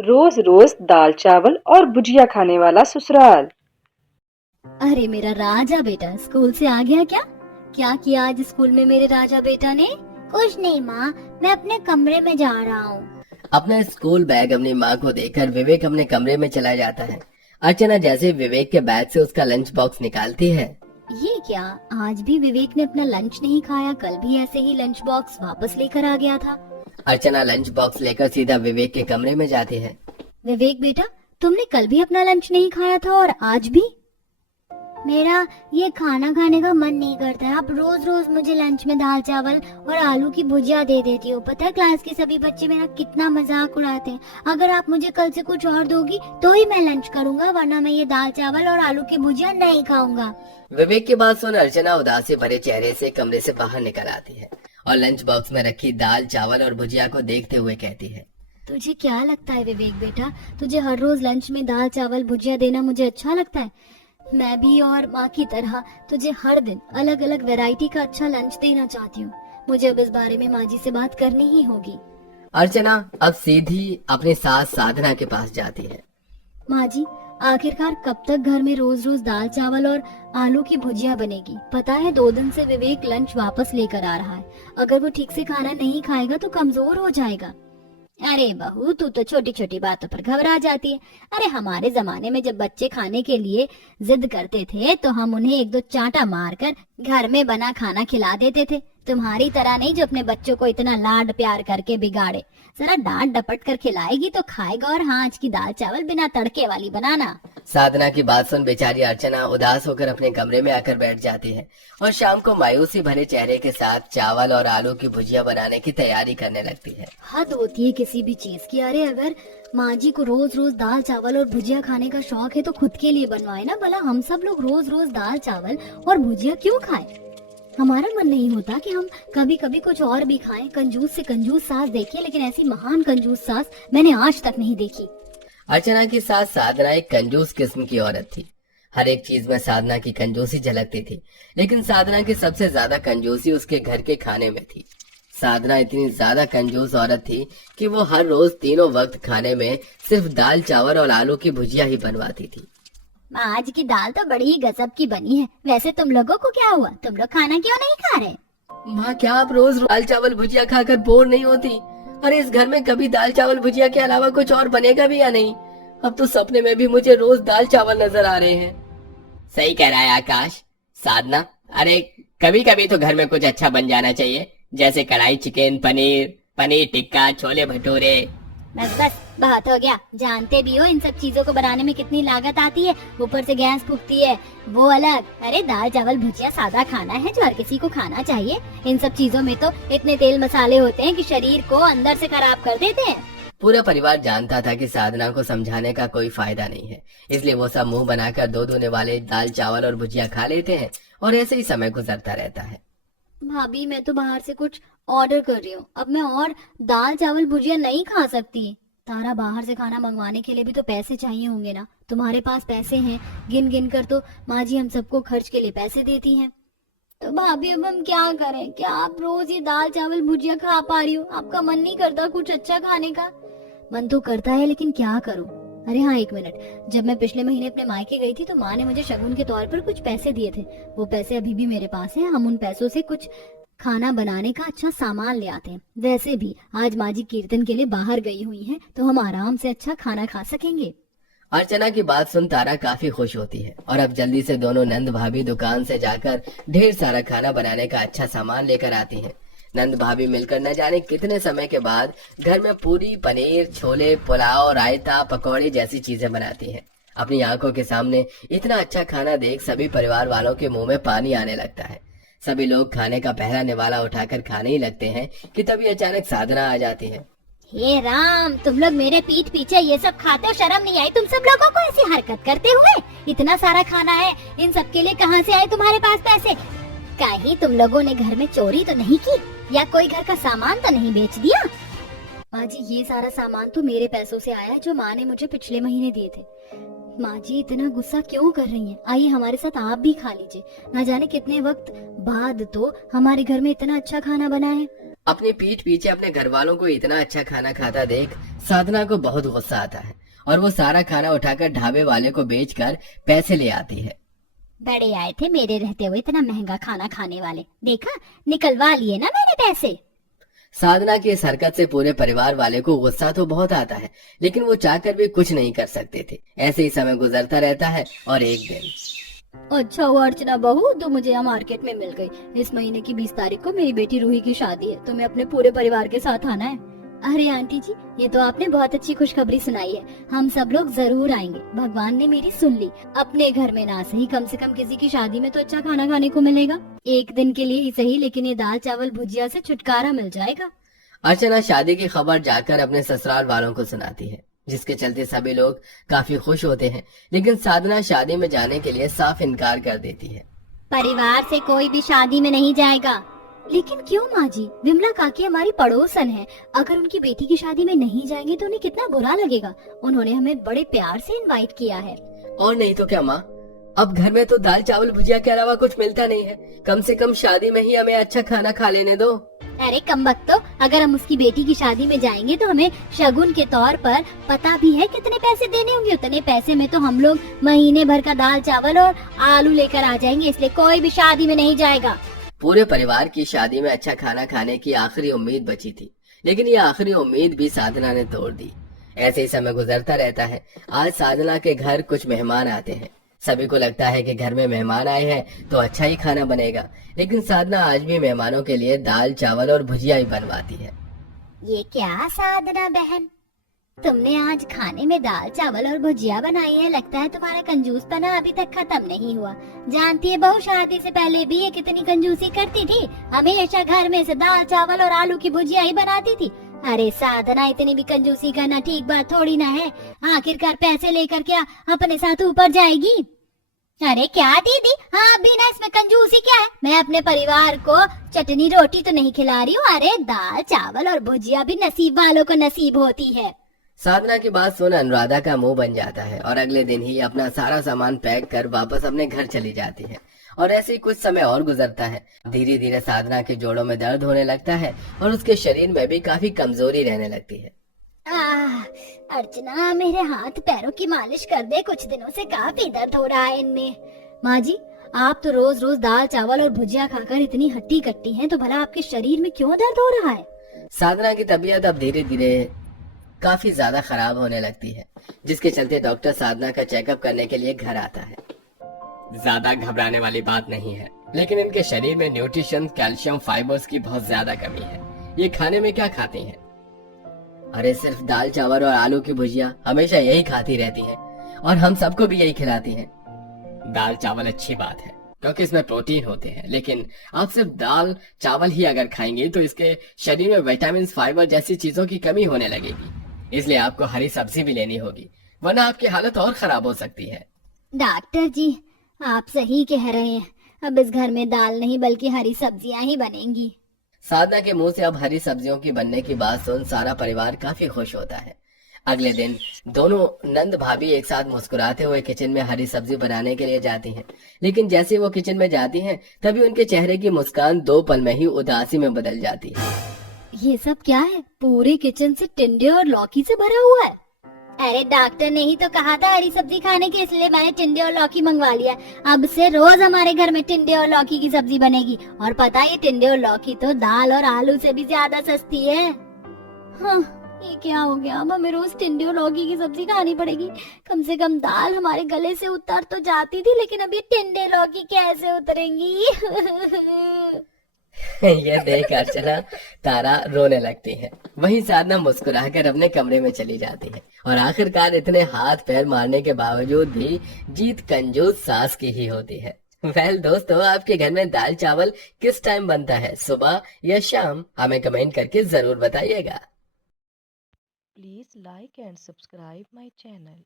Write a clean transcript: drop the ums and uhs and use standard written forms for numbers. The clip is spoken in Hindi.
रोज रोज दाल चावल और भुजिया खाने वाला ससुराल। अरे मेरा राजा बेटा स्कूल से आ गया क्या? क्या किया आज स्कूल में मेरे राजा बेटा ने? कुछ नहीं माँ, मैं अपने कमरे में जा रहा हूँ। अपना स्कूल बैग अपनी माँ को देकर विवेक अपने कमरे में चला जाता है। अर्चना जैसे विवेक के बैग से उसका लंच बॉक्स निकालती है। ये क्या, आज भी विवेक ने अपना लंच नहीं खाया? कल भी ऐसे ही लंच बॉक्स वापस लेकर आ गया था। अर्चना लंच बॉक्स लेकर सीधा विवेक के कमरे में जाती है। विवेक बेटा, तुमने कल भी अपना लंच नहीं खाया था और आज भी? मेरा ये खाना खाने का मन नहीं करता है। आप रोज रोज मुझे लंच में दाल चावल और आलू की भुजिया दे देती हो। पता है क्लास के सभी बच्चे मेरा कितना मजाक उड़ाते हैं। अगर आप मुझे कल से कुछ और दोगी तो ही मैं लंच करूंगा, वरना मैं ये दाल चावल और आलू की भुजिया नहीं खाऊंगा। विवेक की बात सुन अर्चना उदासी भरे चेहरे से कमरे से बाहर निकल आती है और लंच बॉक्स में रखी दाल चावल और भुजिया को देखते हुए कहती है, तुझे क्या लगता है विवेक बेटा, तुझे हर रोज लंच में दाल चावल भुजिया देना मुझे अच्छा लगता है? मैं भी और माँ की तरह तुझे हर दिन अलग अलग वैरायटी का अच्छा लंच देना चाहती हूँ। मुझे अब इस बारे में माँ जी से बात करनी ही होगी। अर्चना अब सीधी अपनी सास साधना के पास जाती है। माँ जी, आखिरकार कब तक घर में रोज रोज दाल चावल और आलू की भुजिया बनेगी? पता है 2 दिन से विवेक लंच वापस लेकर आ रहा है। अगर वो ठीक से खाना नहीं खाएगा तो कमजोर हो जाएगा। अरे बहू, तू तो छोटी छोटी बातों पर घबरा जाती है। अरे हमारे जमाने में जब बच्चे खाने के लिए जिद करते थे तो हम उन्हें 1-2 चांटा मारकर घर में बना खाना खिला देते थे। तुम्हारी तरह नहीं जो अपने बच्चों को इतना लाड प्यार करके बिगाड़े। जरा डांट डपट कर खिलाएगी तो खाएगा। और हाँ, आज की दाल चावल बिना तड़के वाली बनाना। साधना की बात सुन बेचारी अर्चना उदास होकर अपने कमरे में आकर बैठ जाती है और शाम को मायूसी भरे चेहरे के साथ चावल और आलू की भुजिया बनाने की तैयारी करने लगती है। हद होती है किसी भी चीज की। अरे अगर माँ जी को रोज रोज दाल चावल और भुजिया खाने का शौक है तो खुद के लिए बनवाए ना। भला हम सब लोग रोज रोज दाल चावल और भुजिया क्यों खाएं? हमारा मन नहीं होता कि हम कभी कभी कुछ और भी खाएं? कंजूस से कंजूस सास देखिए, लेकिन ऐसी महान कंजूस सास मैंने आज तक नहीं देखी। अर्चना की सास साधना एक कंजूस किस्म की औरत थी। हर एक चीज में साधना की कंजूसी झलकती थी, लेकिन साधना की सबसे ज्यादा कंजूसी उसके घर के खाने में थी। साधना इतनी ज्यादा कंजूस औरत थी कि वो हर रोज तीनों वक्त खाने में सिर्फ दाल चावल और आलू की भुजिया ही बनवाती थी। आज की दाल तो बड़ी ही गजब की बनी है। वैसे तुम लोगों को क्या हुआ? तुम लोग खाना क्यों नहीं खा रहे? माँ, क्या आप रोज दाल चावल भुजिया खाकर बोर नहीं होती? अरे इस घर में कभी दाल चावल भुजिया के अलावा कुछ और बनेगा भी या नहीं? अब तो सपने में भी मुझे रोज दाल चावल नजर आ रहे हैं। सही कह रहा है आकाश। साधना, अरे कभी कभी तो घर में कुछ अच्छा बन जाना चाहिए, जैसे कढ़ाई चिकन, पनीर पनीर टिक्का, छोले भटूरे। बस बस, बहुत हो गया। जानते भी हो इन सब चीजों को बनाने में कितनी लागत आती है। ऊपर से गैस फूकती है, वो अलग। अरे दाल चावल भुजिया सादा खाना है जो हर किसी को खाना चाहिए। इन सब चीजों में तो इतने तेल मसाले होते हैं कि शरीर को अंदर से खराब कर देते हैं। पूरा परिवार जानता था कि साधना को समझाने का कोई फायदा नहीं है, इसलिए वो सब मुंह बनाकर 2 दूने वाले दाल चावल और भुजिया खा लेते हैं और ऐसे ही समय गुजरता रहता है। भाभी, मैं तो बाहर से कुछ ऑर्डर कर रही हूँ। अब मैं और दाल चावल भुजिया नहीं खा सकती। तारा, बाहर से खाना मंगवाने के लिए भी तो पैसे चाहिए होंगे ना? तुम्हारे पास पैसे हैं? गिन गिन कर तो माँ जी हम सबको खर्च के लिए पैसे देती हैं। तो भाभी, अब हम क्या करें? क्या आप रोज ये दाल चावल भुजिया खा पा रही हो? आपका मन नहीं करता कुछ अच्छा खाने का? मन तो करता है, लेकिन क्या करूं? अरे हाँ, 1 मिनट। जब मैं पिछले महीने अपने मायके गई थी तो माँ ने मुझे शगुन के तौर पर कुछ पैसे दिए थे। वो पैसे अभी भी मेरे पास हैं। हम उन पैसों से कुछ खाना बनाने का अच्छा सामान ले आते हैं। वैसे भी आज माँ जी कीर्तन के लिए बाहर गई हुई हैं, तो हम आराम से अच्छा खाना खा सकेंगे। अर्चना की बात सुन तारा काफी खुश होती है और अब जल्दी से दोनों नंद भाभी दुकान से जाकर ढेर सारा खाना बनाने का अच्छा सामान लेकर आती हैं। नंद भाभी मिलकर न जाने कितने समय के बाद घर में पूरी, पनीर, छोले, पुलाव, रायता, पकौड़े जैसी चीजें बनाती हैं। अपनी आंखों के सामने इतना अच्छा खाना देख सभी परिवार वालों के मुंह में पानी आने लगता है। सभी लोग खाने का पहला निवाला उठाकर खाने ही लगते हैं कि तभी अचानक साधना आ जाती है। हे राम, तुम लोग मेरे पीठ पीछे ये सब खाते हो? शर्म नहीं आई तुम सब लोगों को ऐसी हरकत करते हुए? इतना सारा खाना है, इन सब के लिए कहाँ से आए तुम्हारे पास पैसे? कहीं तुम लोगों ने घर में चोरी तो नहीं की या कोई घर का सामान तो नहीं बेच दिया? माँ जी, ये सारा सामान तो मेरे पैसों से आया है जो माँ ने मुझे पिछले महीने दिए थे। माँ जी, इतना गुस्सा क्यों कर रही हैं? आइए हमारे साथ आप भी खा लीजिए। न जाने कितने वक्त बाद तो हमारे घर में इतना अच्छा खाना बना है। अपनी पीठ पीछे अपने घर वालों को इतना अच्छा खाना खाता देख साधना को बहुत गुस्सा आता है और वो सारा खाना उठाकर ढाबे वाले को बेचकर पैसे ले आती है। बड़े आए थे मेरे रहते हुए इतना महंगा खाना खाने वाले, देखा निकलवा लिए ना मैंने पैसे। साधना की इस हरकत से पूरे परिवार वाले को गुस्सा तो बहुत आता है, लेकिन वो चाहकर भी कुछ नहीं कर सकते थे। ऐसे ही समय गुजरता रहता है और एक दिन, अच्छा हुआ अर्चना बहू, तो मुझे यहाँ मार्केट में मिल गई। इस महीने की 20 तारीख को मेरी बेटी रूही की शादी है, तुम्हें अपने पूरे परिवार के साथ आना है। अरे आंटी जी, ये तो आपने बहुत अच्छी खुशखबरी सुनाई है, हम सब लोग जरूर आएंगे। भगवान ने मेरी सुन ली। अपने घर में ना सही, कम से कम किसी की शादी में तो अच्छा खाना खाने को मिलेगा। एक दिन के लिए ही सही, लेकिन ये दाल चावल भुजिया से छुटकारा मिल जाएगा। अर्चना शादी की खबर जाकर अपने ससुराल वालों को सुनाती है, जिसके चलते सभी लोग काफी खुश होते हैं। लेकिन साधना शादी में जाने के लिए साफ इनकार कर देती है। परिवार से कोई भी शादी में नहीं जाएगा। लेकिन क्यों माँ जी? विमला काकी हमारी पड़ोसन है, अगर उनकी बेटी की शादी में नहीं जाएंगे तो उन्हें कितना बुरा लगेगा। उन्होंने हमें बड़े प्यार से इनवाइट किया है। और नहीं तो क्या माँ, अब घर में तो दाल चावल भुजिया के अलावा कुछ मिलता नहीं है। कम से कम शादी में ही हमें अच्छा खाना खा लेने दो। अरे कमबख्तो, अगर हम उसकी बेटी की शादी में जाएंगे तो हमें शगुन के तौर पर पता भी है कितने पैसे देने होंगे। उतने पैसे में तो हम लोग महीने भर का दाल चावल और आलू लेकर आ जाएंगे, इसलिए कोई भी शादी में नहीं जाएगा। पूरे परिवार की शादी में अच्छा खाना खाने की आखिरी उम्मीद बची थी, लेकिन ये आखिरी उम्मीद भी साधना ने तोड़ दी। ऐसे ही समय गुजरता रहता है। आज साधना के घर कुछ मेहमान आते हैं। सभी को लगता है कि घर में मेहमान आए हैं तो अच्छा ही खाना बनेगा, लेकिन साधना आज भी मेहमानों के लिए दाल चावल और भुजिया ही बनवाती है। ये क्या साधना बहन, तुमने आज खाने में दाल चावल और भुजिया बनाई है। लगता है तुम्हारा कंजूसपना अभी तक खत्म नहीं हुआ। जानती है बहू, शादी से पहले भी ये कितनी कंजूसी करती थी। हमेशा घर में से दाल चावल और आलू की भुजिया ही बनाती थी। अरे साधना, इतनी भी कंजूसी करना ठीक बात थोड़ी ना है। आखिरकार पैसे लेकर क्या अपने साथ ऊपर जाएगी? अरे क्या दीदी, हाँ अभी ना इसमें कंजूसी क्या है? मैं अपने परिवार को चटनी रोटी तो नहीं खिला रही हूँ। अरे दाल चावल और भुजिया भी नसीब वालों को नसीब होती है। साधना की बात सुन अनुराधा का मुंह बन जाता है और अगले दिन ही अपना सारा सामान पैक कर वापस अपने घर चली जाती है। और ऐसे ही कुछ समय और गुजरता है। धीरे धीरे साधना के जोड़ों में दर्द होने लगता है और उसके शरीर में भी काफी कमजोरी रहने लगती है। अर्चना, मेरे हाथ पैरों की मालिश कर दे, कुछ दिनों से काफी दर्द हो रहा है इनमें। माँ जी, आप तो रोज रोज दाल चावल और भुजिया खाकर इतनी हट्टी कट्टी हैं, तो भला आपके शरीर में क्यों दर्द हो रहा है? साधना की तबीयत अब धीरे धीरे काफी ज्यादा खराब होने लगती है, जिसके चलते डॉक्टर साधना का चेकअप करने के लिए घर आता है। ज्यादा घबराने वाली बात नहीं है, लेकिन इनके शरीर में न्यूट्रिशन, कैल्शियम, फाइबर्स की बहुत ज्यादा कमी है। ये खाने में क्या खाती हैं? अरे सिर्फ दाल चावल और आलू की भुजिया, हमेशा यही खाती रहती हैं और हम सबको भी यही खिलाती हैं। दाल चावल अच्छी बात है क्योंकि इसमें प्रोटीन होते हैं, लेकिन आप सिर्फ दाल चावल ही अगर खाएंगे तो इसके शरीर में विटामिन, फाइबर जैसी चीजों की कमी होने लगेगी। इसलिए आपको हरी सब्जी भी लेनी होगी, वरना आपकी हालत और खराब हो सकती है। डॉक्टर जी, आप सही कह रहे हैं। अब इस घर में दाल नहीं बल्कि हरी सब्जियां ही बनेंगी। साधना के मुंह से अब हरी सब्जियों की बनने की बात सुन सारा परिवार काफी खुश होता है। अगले दिन दोनों नंद भाभी एक साथ मुस्कुराते हुए किचन में हरी सब्जी बनाने के लिए जाती हैं। लेकिन जैसे वो किचन में जाती हैं, तभी उनके चेहरे की मुस्कान 2 पल में ही उदासी में बदल जाती है। ये सब क्या है? पूरे किचन से टिंडे और लौकी से भरा हुआ है। अरे डॉक्टर ने ही तो कहा था हरी सब्जी खाने के, इसलिए मैंने टिंडे और लौकी मंगवा लिया। अब से रोज हमारे घर में टिंडे और लौकी की सब्जी बनेगी। और पता है, टिंडे और लौकी तो दाल और आलू से भी ज्यादा सस्ती है। हाँ, ये क्या हो गया? अब हमें रोज टिंडे और लौकी की सब्जी खानी पड़ेगी। कम से कम दाल हमारे गले से उतर तो जाती थी, लेकिन अब ये टिंडे लौकी कैसे उतरेंगी? यह देख अर्चना तारा रोने लगती है। वहीं साधना मुस्कुराकर अपने कमरे में चली जाती है और आखिरकार इतने हाथ पैर मारने के बावजूद भी जीत कंजूस सास की ही होती है। वेल दोस्तों, आपके घर में दाल चावल किस टाइम बनता है, सुबह या शाम? हमें कमेंट करके जरूर बताइएगा। Please like and subscribe my channel.